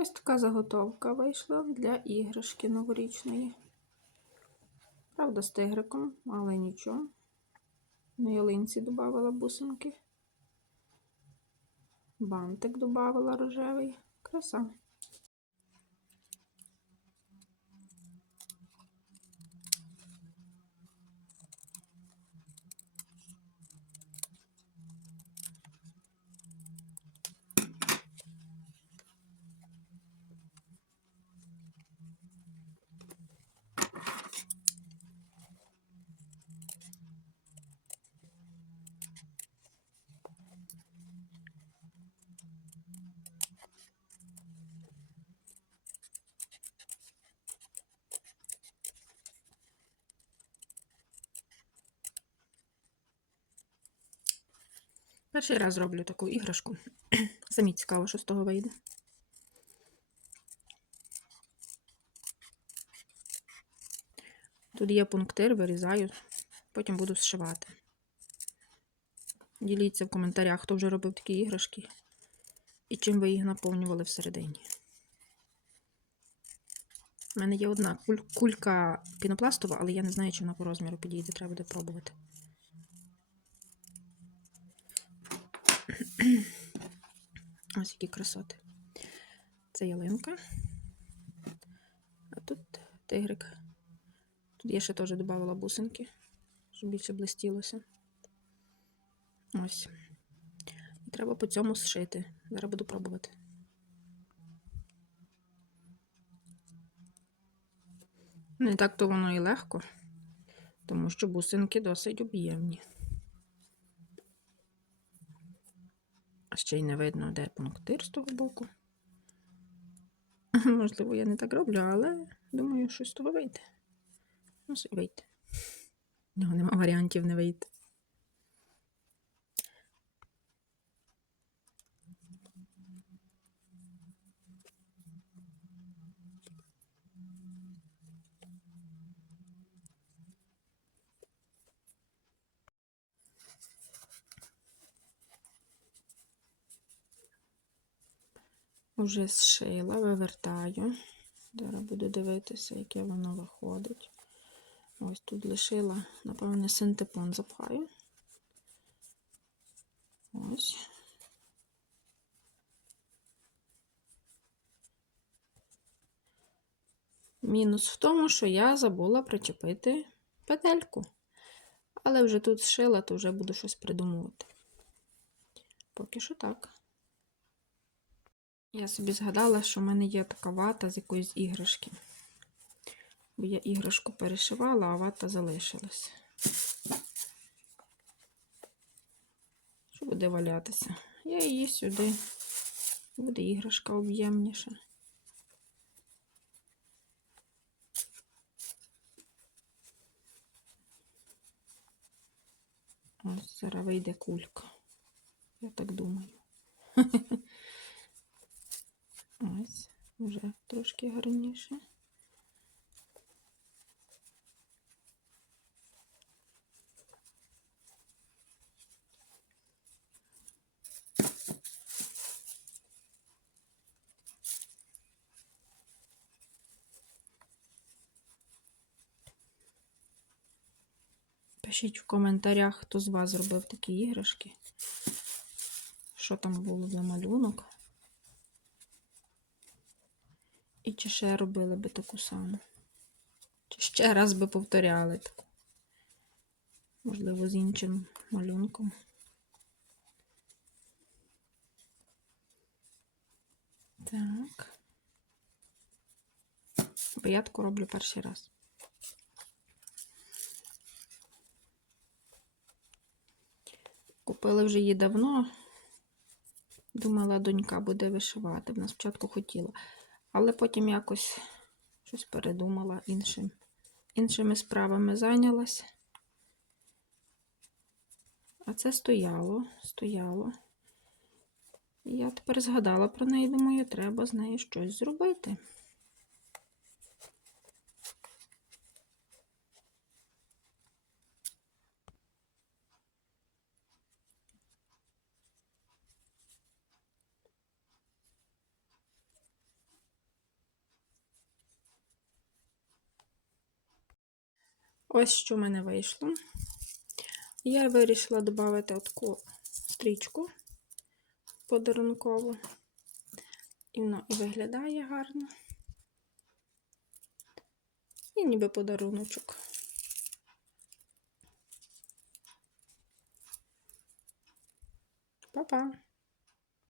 Ось така заготовка вийшла для іграшки новорічної. Правда, з тигриком, але нічого. На ялинці додавала бусинки. Бантик додавала рожевий. Краса. Перший раз роблю таку іграшку. Самі цікаво, що з того вийде. Тут є пунктир, вирізаю, потім буду зшивати. Діліться в коментарях, хто вже робив такі іграшки і чим ви їх наповнювали всередині. У мене є одна куль- кулька пінопластова, але я не знаю, чи вона по розміру підійде, треба буде пробувати. Ось які красоти. Це ялинка. А тут тигрик. Тут я ще теж додавала бусинки, щоб більше блистілося. Ось. І треба по цьому зшити. Зараз буду пробувати. Не так то воно і легко, тому що бусинки досить об'ємні. Ще й не видно, де пунктир з того боку. Можливо, я не так роблю, але думаю, щось з того вийде. Мусить вийти. Нього нема варіантів не вийти. Уже зшила, вивертаю. Зараз буду дивитися, яке воно виходить. Ось тут лишила, напевне, синтепон запхаю. Ось. Мінус в тому, що я забула причепити петельку. Але вже тут зшила, то вже буду щось придумувати. Поки що так. Я собі згадала, що в мене є така вата з якоїсь іграшки. Бо я іграшку перешивала, а вата залишилась. Що буде валятися? Я її сюди. Буде іграшка об'ємніша. Ось зараз вийде кулька. Я так думаю. Ось, вже трошки гарніше. Пишіть в коментарях, хто з вас зробив такі іграшки. Що там було за малюнок? І чи ще робили би таку саму? Чи ще раз би повторяли таку? Можливо, з іншим малюнком. Так. Бо я таку роблю перший раз. Купили вже її давно. Думала, донька буде вишивати. Вона спочатку хотіла. Але потім якось щось передумала іншим. іншими справами зайнялась. А це стояло, стояло. І я тепер згадала про неї, думаю, треба з нею щось зробити. Ось що в мене вийшло. Я вирішила додати таку стрічку подарункову. І воно і виглядає гарно. І ніби подаруночок. Па-па!